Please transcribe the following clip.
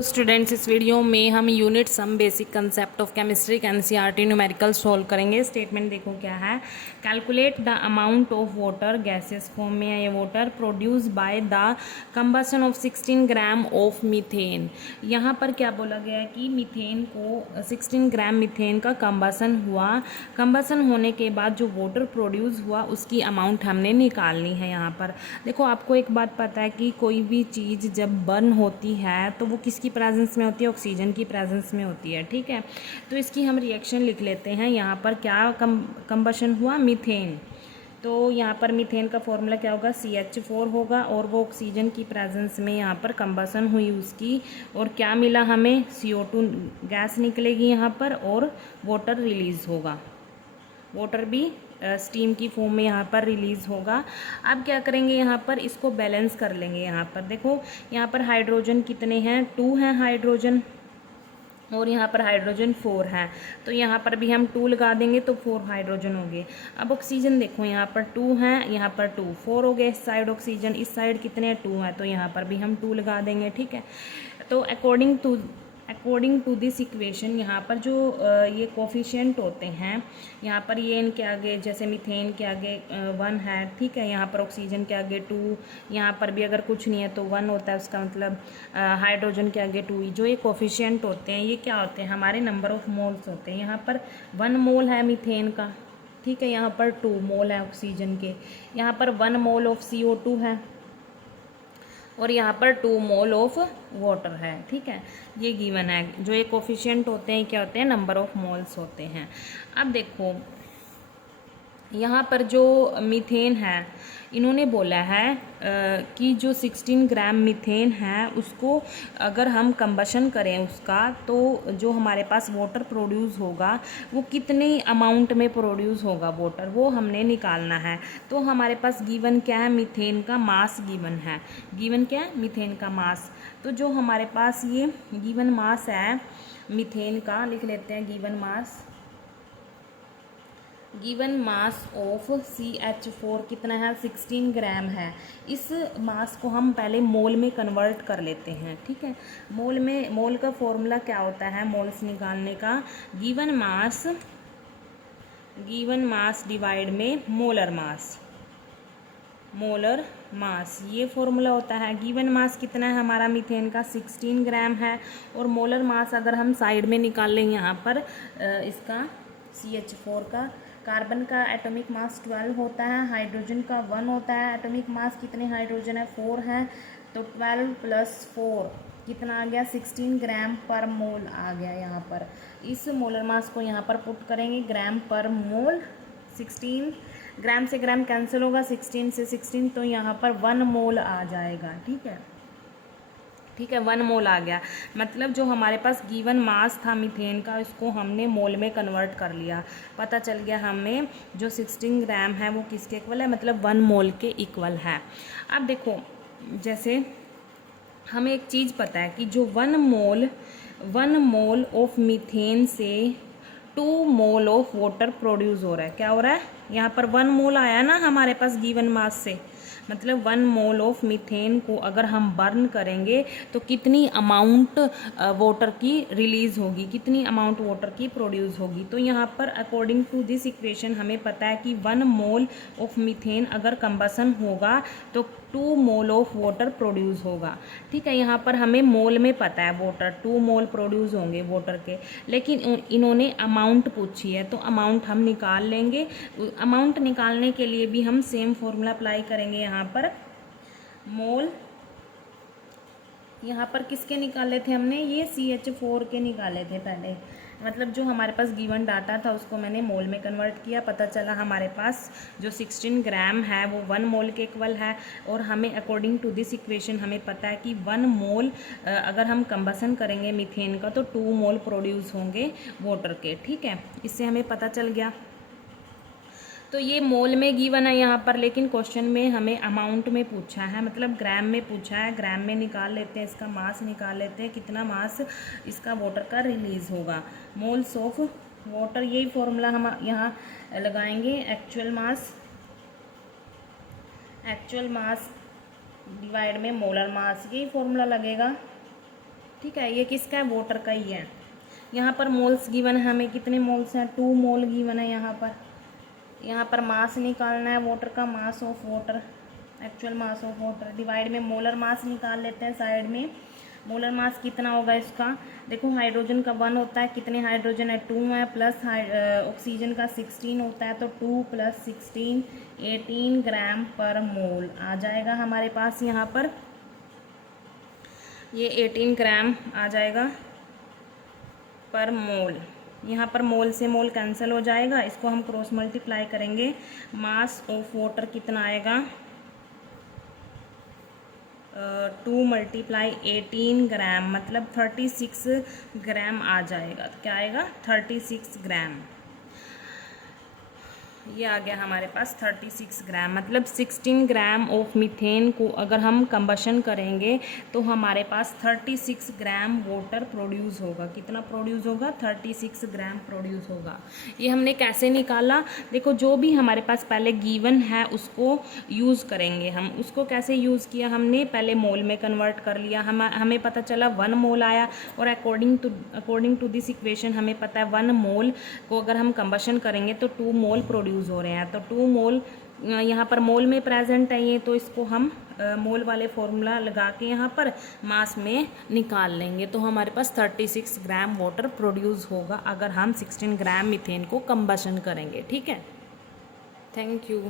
Students, इस video में हम unit some basic concept of chemistry NCERT numerical solve करेंगे। स्टेटमेंट देखो क्या है। Calculate the amount of water, gases form में है ये water, produce by the combustion of 16 gram of methane. यहाँ पर क्या बोला गया है कि मीथेन को 16 ग्राम मीथेन का कंबसन हुआ। कंबसन होने के बाद जो वाटर प्रोड्यूस हुआ उसकी अमाउंट हमने निकालनी है। यहाँ पर देखो, आपको एक बात पता है कि कोई भी चीज़ जब बर्न होती है तो वो किसकी प्रेजेंस में होती है? ऑक्सीजन की प्रेजेंस में होती है। ठीक है, तो इसकी हम रिएक्शन लिख लेते हैं। यहाँ पर क्या कंबशन हुआ? मीथेन। तो यहाँ पर मीथेन का फॉर्मूला क्या होगा? CH4 होगा, और वो ऑक्सीजन की प्रेजेंस में यहाँ पर कंबसन हुई उसकी, और क्या मिला हमें? CO2 गैस निकलेगी यहाँ पर, और वाटर रिलीज होगा। वाटर भी स्टीम की फॉर्म में यहाँ पर रिलीज होगा। अब क्या करेंगे? यहाँ पर इसको बैलेंस कर लेंगे। यहाँ पर देखो, यहाँ पर हाइड्रोजन कितने हैं? 2 हैं हाइड्रोजन, और यहाँ पर हाइड्रोजन 4 है। तो यहाँ पर भी हम 2 लगा देंगे तो 4 हाइड्रोजन हो गए। अब ऑक्सीजन देखो, यहाँ पर 2 हैं, यहाँ पर 2, 4 हो गए। इस साइड ऑक्सीजन, इस साइड कितने हैं? 2 हैं, तो यहाँ पर भी हम 2 लगा देंगे। ठीक है, तो अकॉर्डिंग टू दिस इक्वेशन, यहाँ पर जो ये कोफिशिएंट होते हैं, यहाँ पर ये इनके आगे, जैसे मीथेन के आगे 1 है। ठीक है, यहाँ पर ऑक्सीजन के आगे 2, यहाँ पर भी अगर कुछ नहीं है तो 1 होता है, उसका मतलब हाइड्रोजन के आगे 2। जो ये कोफिशिएंट होते हैं ये क्या होते हैं? हमारे नंबर ऑफ मोल्स होते हैं। यहाँ पर 1 मोल है मीथेन का, ठीक है, यहाँ पर 2 मोल है ऑक्सीजन के, यहाँ पर 1 मोल ऑफ CO2 है, और यहाँ पर 2 मोल ऑफ वाटर है। ठीक है, ये गिवन है। जो ये कोफिशिएंट होते हैं क्या होते हैं? नंबर ऑफ मोल्स होते हैं। अब देखो, यहाँ पर जो मीथेन है, इन्होंने बोला है कि जो 16 ग्राम मीथेन है उसको अगर हम कंबशन करें उसका, तो जो हमारे पास वाटर प्रोड्यूस होगा वो कितने अमाउंट में प्रोड्यूस होगा वाटर, वो हमने निकालना है। तो हमारे पास गिवन क्या है? मीथेन का मास गिवन है। गिवन क्या है? मीथेन का मास। तो जो हमारे पास ये गिवन मास है मीथेन का, लिख लेते हैं गिवन मास ऑफ CH4 कितना है? 16 ग्राम है। इस मास को हम पहले मोल में कन्वर्ट कर लेते हैं। ठीक है, मोल का फॉर्मूला क्या होता है मोल्स निकालने का? गिवन मास डिवाइड में मोलर मास, ये फॉर्मूला होता है। गिवन मास कितना है हमारा मीथेन का? 16 ग्राम है, और मोलर मास अगर हम साइड में निकाल लें यहाँ पर इसका CH4 का, कार्बन का एटॉमिक मास 12 होता है, हाइड्रोजन का 1 होता है। एटॉमिक मास कितने हाइड्रोजन है? 4 है, तो 12 + 4 कितना आ गया? 16 ग्राम पर मोल आ गया। यहाँ पर इस मोलर मास को यहाँ पर पुट करेंगे ग्राम पर मोल। 16 ग्राम से ग्राम कैंसिल होगा, 16 से 16, तो यहाँ पर 1 मोल आ जाएगा। ठीक है, 1 मोल आ गया। मतलब जो हमारे पास गिवन मास था मीथेन का, इसको हमने मोल में कन्वर्ट कर लिया। पता चल गया हमें जो 16 ग्राम है वो किसके इक्वल है? मतलब 1 मोल के इक्वल है। अब देखो, जैसे हमें एक चीज़ पता है कि जो 1 मोल ऑफ मीथेन से 2 मोल ऑफ वाटर प्रोड्यूस हो रहा है। क्या हो रहा है? यहाँ पर 1 मोल आया ना हमारे पास गिवन मास से, मतलब 1 मोल ऑफ मीथेन को अगर हम बर्न करेंगे तो कितनी अमाउंट वाटर की रिलीज होगी, कितनी अमाउंट वाटर की प्रोड्यूस होगी। तो यहाँ पर अकॉर्डिंग टू दिस इक्वेशन हमें पता है कि 1 मोल ऑफ मीथेन अगर कंबसन होगा तो 2 मोल ऑफ वाटर प्रोड्यूस होगा। ठीक है, यहाँ पर हमें मोल में पता है वाटर 2 मोल प्रोड्यूस होंगे वाटर के, लेकिन इन्होंने अमाउंट पूछी है तो अमाउंट हम निकाल लेंगे। अमाउंट निकालने के लिए भी हम सेम फॉर्मूला अप्लाई करेंगे। यहाँ पर मोल, यहाँ पर किसके निकाले थे हमने? ये CH4 के निकाले थे पहले। मतलब जो हमारे पास गिवन डाटा था उसको मैंने मोल में कन्वर्ट किया। पता चला हमारे पास जो 16 ग्राम है वो 1 मोल के इक्वल है, और हमें अकॉर्डिंग टू दिस इक्वेशन हमें पता है कि 1 मोल अगर हम कंबसन करेंगे मीथेन का तो 2 मोल प्रोड्यूस होंगे वाटर के। ठीक है, इससे हमें पता चल गया। तो ये मोल में गिवन है यहाँ पर, लेकिन क्वेश्चन में हमें अमाउंट में पूछा है, मतलब ग्राम में पूछा है। ग्राम में निकाल लेते हैं, इसका मास निकाल लेते हैं, कितना मास इसका वाटर का रिलीज होगा। मोल्स ऑफ वाटर, यही फॉर्मूला हम यहाँ लगाएंगे। एक्चुअल मास डिवाइड में मोलर मास, यही फॉर्मूला लगेगा। ठीक है, ये किसका है, वाटर का ही है। यहाँ पर मोल्स गिवन है, हमें कितने मोल्स हैं, 2 मोल गिवन है। यहाँ पर मास निकालना है वाटर का, mass of water, actual mass of water divide में मोलर मास निकाल लेते हैं साइड में। मोलर मास कितना होगा इसका, देखो हाइड्रोजन का 1 होता है, कितने हाइड्रोजन है, 2 है, प्लस ऑक्सीजन का 16 होता है, तो 2 + 16 18 ग्राम पर मोल आ जाएगा हमारे पास। यहाँ पर ये 18 ग्राम आ जाएगा पर मोल। यहाँ पर मोल से मोल कैंसिल हो जाएगा, इसको हम क्रॉस मल्टीप्लाई करेंगे। मास ऑफ वाटर कितना आएगा, 2 × 18 ग्राम, मतलब 36 ग्राम आ जाएगा। तो क्या आएगा, 36 ग्राम। ये आ गया हमारे पास 36 ग्राम, मतलब 16 ग्राम ऑफ मीथेन को अगर हम कंबशन करेंगे तो हमारे पास 36 ग्राम वाटर प्रोड्यूस होगा। कितना प्रोड्यूस होगा, 36 ग्राम प्रोड्यूस होगा। ये हमने कैसे निकाला, देखो जो भी हमारे पास पहले गिवन है उसको यूज़ करेंगे हम। उसको कैसे यूज़ किया हमने, पहले मोल में कन्वर्ट कर लिया, हमें पता चला 1 मोल आया, और अकॉर्डिंग टू दिस इक्वेशन हमें पता है 1 मोल को अगर हम कंबशन करेंगे तो 2 मोल प्रोड्यूस हो रहे हैं। तो 2 मोल यहाँ पर मोल में प्रेजेंट है ये, तो इसको हम मोल वाले फॉर्मूला लगा के यहाँ पर मास में निकाल लेंगे, तो हमारे पास 36 ग्राम वाटर प्रोड्यूस होगा अगर हम 16 ग्राम मीथेन को कंबशन करेंगे। ठीक है, थैंक यू।